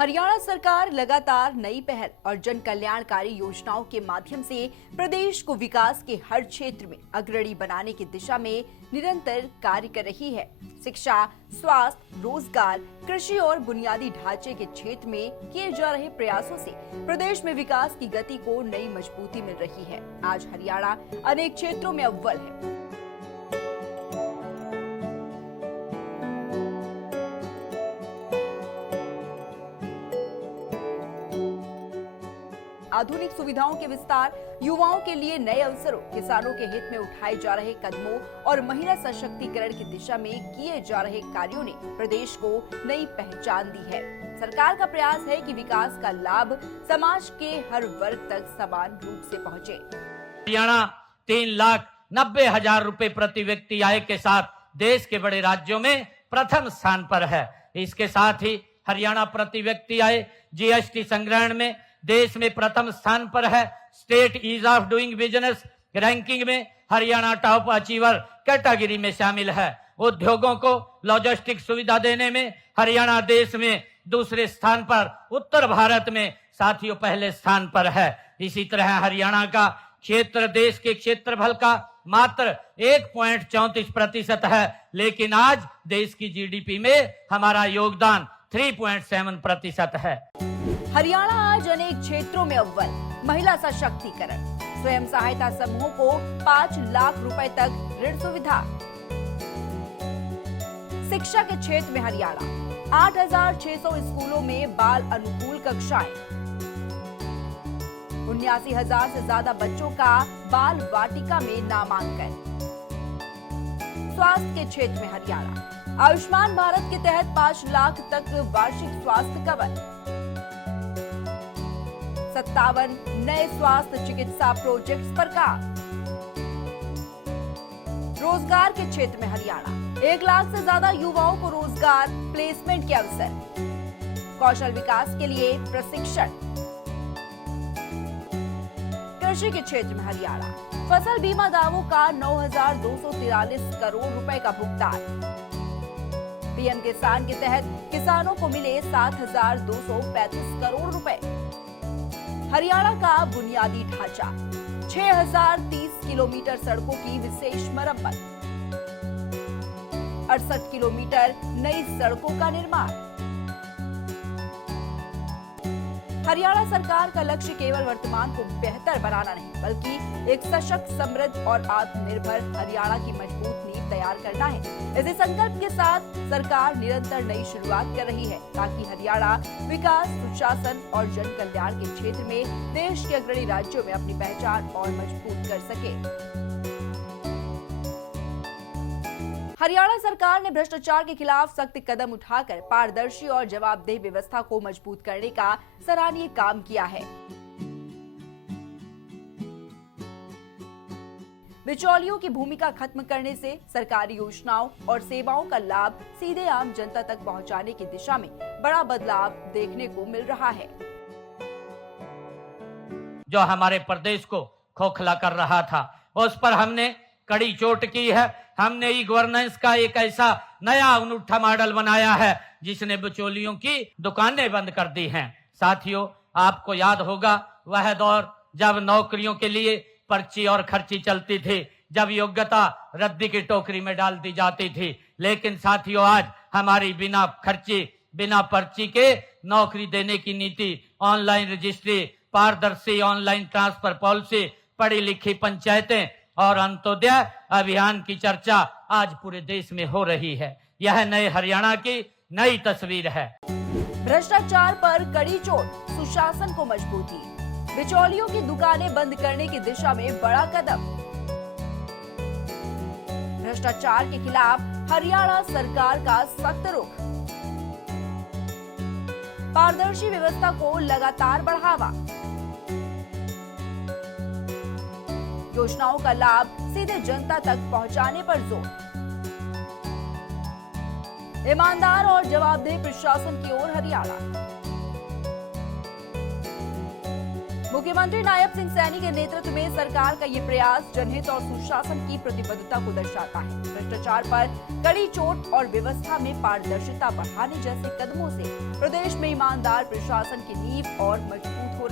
हरियाणा सरकार लगातार नई पहल और जन कल्याणकारी योजनाओं के माध्यम से प्रदेश को विकास के हर क्षेत्र में अग्रणी बनाने की दिशा में निरंतर कार्य कर रही है। शिक्षा, स्वास्थ्य, रोजगार, कृषि और बुनियादी ढांचे के क्षेत्र में किए जा रहे प्रयासों से प्रदेश में विकास की गति को नई मजबूती मिल रही है। आज हरियाणा अनेक क्षेत्रों में अव्वल है। आधुनिक सुविधाओं के विस्तार, युवाओं के लिए नए अवसरों, किसानों के हित में उठाए जा रहे कदमों और महिला सशक्तिकरण की दिशा में किए जा रहे कार्यों ने प्रदेश को नई पहचान दी है। सरकार का प्रयास है कि विकास का लाभ समाज के हर वर्ग तक समान रूप से पहुंचे। हरियाणा 3,90,000 रुपए प्रति व्यक्ति आय के साथ देश के बड़े राज्यों में प्रथम स्थान पर है। इसके साथ ही हरियाणा प्रति व्यक्ति आय जीएसटी संग्रहण में देश में प्रथम स्थान पर है। State ease of doing business ranking में हरियाणा टॉप अचीवर कैटेगरी में शामिल है। उद्योगों को लॉजिस्टिक सुविधा देने में हरियाणा देश में दूसरे स्थान पर, उत्तर भारत में साथियों पहले स्थान पर है। इसी तरह हरियाणा का क्षेत्र देश के क्षेत्रफल का मात्र 1.34% है, लेकिन आज देश की जीडीपी में हमारा योगदान 3.7% है। हरियाणा आज अनेक क्षेत्रों में अव्वल। महिला सशक्तिकरण, स्वयं सहायता समूहों को 5 लाख रुपए तक ऋण सुविधा। शिक्षा के क्षेत्र में हरियाणा 8,600 स्कूलों में बाल अनुकूल कक्षाएं। 79,000 से ज्यादा बच्चों का बाल वाटिका में नामांकन। स्वास्थ्य के क्षेत्र में हरियाणा आयुष्मान भारत के तहत 5 लाख तक वार्षिक स्वास्थ्य कवर। 57 नए स्वास्थ्य चिकित्सा प्रोजेक्ट्स पर काम। रोजगार के क्षेत्र में हरियाणा 1 लाख से ज्यादा युवाओं को रोजगार प्लेसमेंट के अवसर। कौशल विकास के लिए प्रशिक्षण। कृषि के क्षेत्र में हरियाणा फसल बीमा दावों का 9,243 करोड़ रुपए का भुगतान। पीएम किसान के तहत किसानों को मिले 7,235 करोड़ रुपए। हरियाणा का बुनियादी ढांचा 6,030 किलोमीटर सड़कों की विशेष मरम्मत। 68 किलोमीटर नई सड़कों का निर्माण। हरियाणा सरकार का लक्ष्य केवल वर्तमान को बेहतर बनाना नहीं, बल्कि एक सशक्त, समृद्ध और आत्मनिर्भर हरियाणा की मजबूत नींव तैयार करना है। इसी संकल्प के साथ सरकार निरंतर नई शुरुआत कर रही है, ताकि हरियाणा विकास, सुशासन और जन कल्याण के क्षेत्र में देश के अग्रणी राज्यों में अपनी पहचान और मजबूत कर सके। हरियाणा सरकार ने भ्रष्टाचार के खिलाफ सख्त कदम उठाकर पारदर्शी और जवाबदेह व्यवस्था को मजबूत करने का सराहनीय काम किया है। बिचौलियों की भूमिका खत्म करने से सरकारी योजनाओं और सेवाओं का लाभ सीधे आम जनता तक पहुंचाने की दिशा में बड़ा बदलाव देखने को मिल रहा है। जो हमारे प्रदेश को खोखला कर रहा था, उस पर हमने कड़ी चोट की है। हमने ई गवर्नेंस का एक ऐसा नया अनूठा मॉडल बनाया है जिसने बिचौलियों की दुकानें बंद कर दी हैं। साथियों, आपको याद होगा वह दौर जब नौकरियों के लिए पर्ची और खर्ची चलती थी, जब योग्यता रद्दी की टोकरी में डाल दी जाती थी। लेकिन साथियों, आज हमारी बिना खर्ची, बिना पर्ची के नौकरी देने की नीति, ऑनलाइन रजिस्ट्री, पारदर्शी ऑनलाइन ट्रांसफर पॉलिसी, पढ़ी लिखी पंचायतें और अंत्योदय अभियान की चर्चा आज पूरे देश में हो रही है। यह नए हरियाणा की नई तस्वीर है। भ्रष्टाचार पर कड़ी चोट, सुशासन को मजबूती। बिचौलियों की दुकानें बंद करने की दिशा में बड़ा कदम। भ्रष्टाचार के खिलाफ हरियाणा सरकार का सख्त रुख। पारदर्शी व्यवस्था को लगातार बढ़ावा। योजनाओं का लाभ सीधे जनता तक पहुंचाने पर जोर। ईमानदार और जवाबदेह प्रशासन की ओर हरियाणा। मुख्यमंत्री नायब सिंह सैनी के नेतृत्व में सरकार का ये प्रयास जनहित और सुशासन की प्रतिबद्धता को दर्शाता है। भ्रष्टाचार पर कड़ी चोट और व्यवस्था में पारदर्शिता बढ़ाने जैसे कदमों से प्रदेश में ईमानदार प्रशासन की नींव और मजबूत